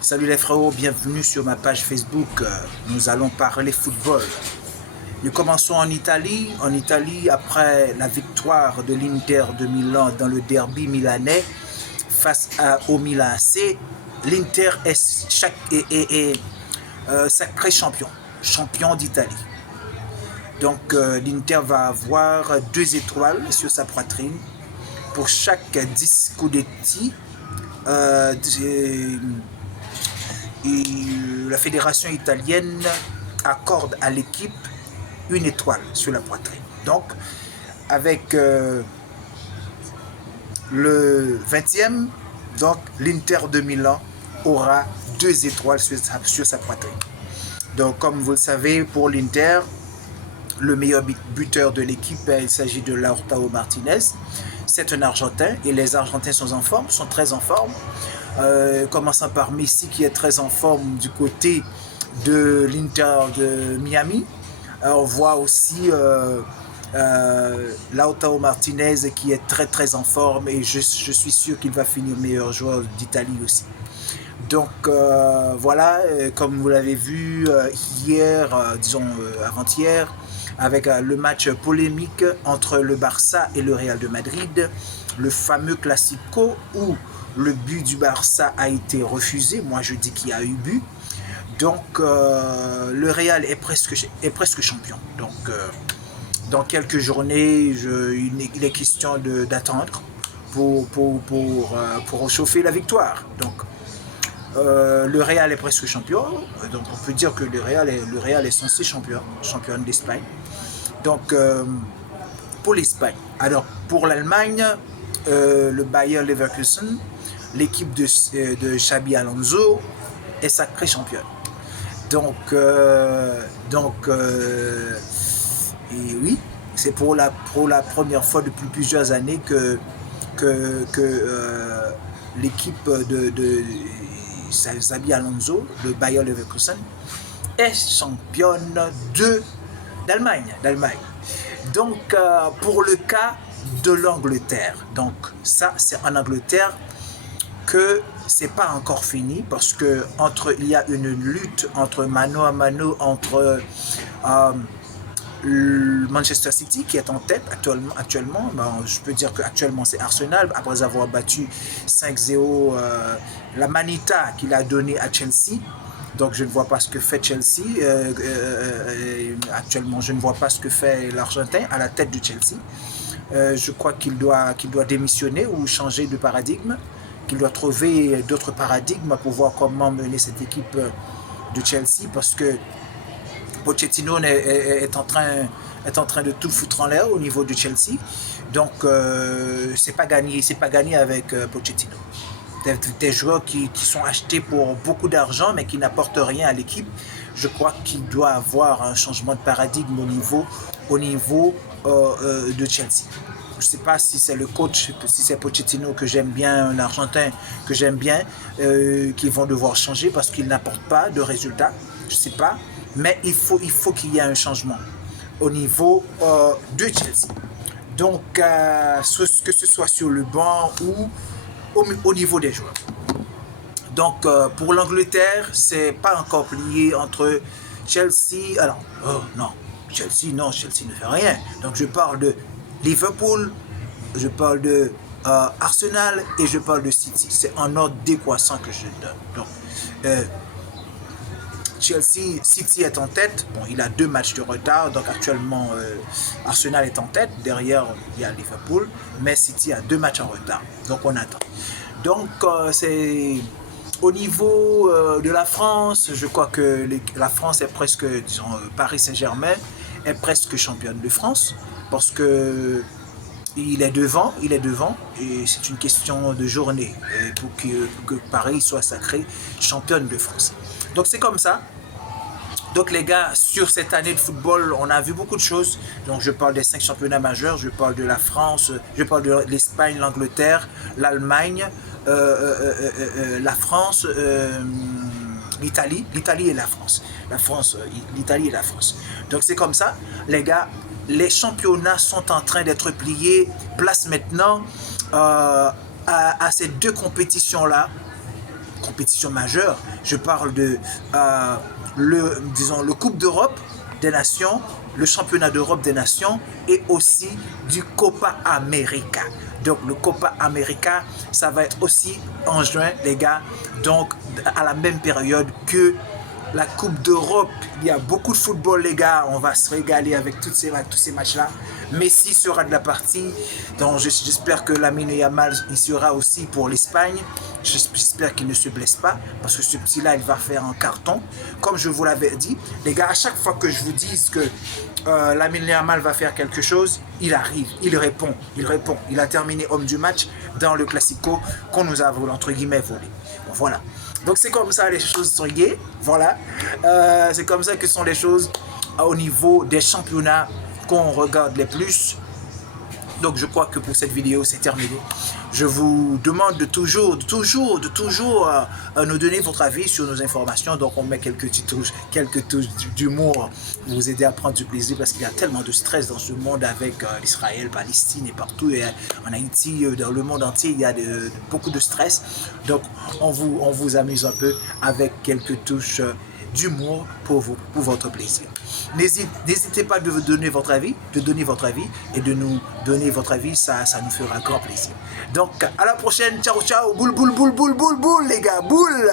Salut les frérots, bienvenue sur ma page Facebook. Nous allons parler football. Nous commençons en Italie. En Italie, après la victoire de l'Inter de Milan dans le derby milanais face au Milan AC, l'Inter est sacré champion d'Italie. Donc l'Inter va avoir 2 étoiles sur sa poitrine pour chaque 10 scudetti. Et la fédération italienne accorde à l'équipe 1 étoile sur la poitrine. Donc, avec le 20e, donc l'Inter de Milan aura 2 étoiles sur sa poitrine. Donc, comme vous le savez, pour l'Inter, le meilleur buteur de l'équipe, il s'agit de Lautaro Martinez. C'est un Argentin et les Argentins sont en forme, sont très en forme. Commençant par Messi qui est très en forme du côté de l'Inter de Miami. On voit aussi Lautaro Martinez qui est très en forme et je suis sûr qu'il va finir meilleur joueur d'Italie aussi. Donc voilà, comme vous l'avez vu hier, avant-hier, avec le match polémique entre le Barça et le Real de Madrid, le fameux Classico où le but du Barça a été refusé. Moi, je dis qu'il y a eu but. Donc, le Real est presque champion. Donc, dans quelques journées, il est question d'attendre pour réchauffer la victoire. Donc, le Real est presque champion. Donc, on peut dire que le Real est censé champion d'Espagne. Donc, pour l'Espagne. Alors, pour l'Allemagne, le Bayer Leverkusen, l'équipe de Xabi Alonso est sacrée championne. Donc et oui, c'est pour la première fois depuis plusieurs années que l'équipe de Xabi Alonso, le Bayer Leverkusen, est championne d'Allemagne. Donc pour le cas de l'Angleterre, donc ça c'est en Angleterre que c'est pas encore fini parce que il y a une lutte entre mano à mano entre Manchester City qui est en tête actuellement. Je peux dire qu'actuellement c'est Arsenal après avoir battu 5-0 la Manita qu'il a donné à Chelsea. Donc je ne vois pas ce que fait Chelsea. Actuellement, je ne vois pas ce que fait l'Argentin à la tête de Chelsea. Je crois qu'il doit démissionner ou changer de paradigme, qu'il doit trouver d'autres paradigmes pour voir comment mener cette équipe de Chelsea, parce que Pochettino est en train de tout foutre en l'air au niveau de Chelsea. Donc c'est pas gagné avec Pochettino. Des joueurs qui sont achetés pour beaucoup d'argent mais qui n'apportent rien à l'équipe. Je crois qu'il doit avoir un changement de paradigme au niveau de Chelsea. Je ne sais pas si c'est le coach, si c'est Pochettino que j'aime bien, un Argentin que j'aime bien, qui vont devoir changer parce qu'il n'apporte pas de résultats. Je ne sais pas, mais il faut qu'il y ait un changement au niveau de Chelsea. Donc, que ce soit sur le banc ou au niveau des joueurs. Donc, pour l'Angleterre, c'est pas encore plié entre Chelsea. Alors, Chelsea ne fait rien. Donc, je parle de Liverpool, je parle de Arsenal et je parle de City. C'est en ordre décroissant que je donne. Donc, City est en tête. Bon, il a 2 matchs de retard. Donc, actuellement, Arsenal est en tête. Derrière, il y a Liverpool. Mais City a 2 matchs en retard. Donc, on attend. Donc, c'est au niveau de la France. Je crois que la France est presque, disons, Paris Saint-Germain est presque championne de France. Parce que il est devant et c'est une question de journée pour que Paris soit sacré championne de France. Donc c'est comme ça. Donc les gars, sur cette année de football, on a vu beaucoup de choses. Donc je parle des 5 championnats majeurs, je parle de la France, je parle de l'Espagne, l'Angleterre, l'Allemagne, la France, l'Italie et la France. L'Italie et la France. Donc c'est comme ça, les gars. Les championnats sont en train d'être pliés. Place maintenant à ces 2 compétitions-là compétitions majeures. Je parle de le Coupe d'Europe des Nations, le Championnat d'Europe des Nations et aussi du Copa América. Donc le Copa América, ça va être aussi en juin, les gars, donc à la même période que la Coupe d'Europe. Il y a beaucoup de football, les gars. On va se régaler avec tous ces matchs-là. Messi sera de la partie. Donc j'espère que Lamine Yamal il sera aussi pour l'Espagne. J'espère qu'il ne se blesse pas. Parce que ce petit-là, il va faire un carton. Comme je vous l'avais dit, les gars, à chaque fois que je vous dis que Lamine Yamal va faire quelque chose, il arrive, il répond. Il a terminé homme du match dans le Classico qu'on nous a, entre guillemets, volé. Bon, voilà. Donc c'est comme ça les choses sont gays, voilà. C'est comme ça que sont les choses au niveau des championnats qu'on regarde les plus. Donc je crois que pour cette vidéo c'est terminé. Je vous demande de toujours nous donner votre avis sur nos informations. Donc on met quelques touches d'humour pour vous aider à prendre du plaisir parce qu'il y a tellement de stress dans ce monde avec l'Israël, Palestine et partout. Et en Haïti, dans le monde entier, il y a beaucoup de stress. Donc on vous amuse un peu avec quelques touches d'humour pour votre plaisir. N'hésitez pas de donner votre avis, et de nous donner votre avis, ça nous fera grand plaisir. Donc à la prochaine, ciao ciao, boule boule boule boule boule boule les gars, boule.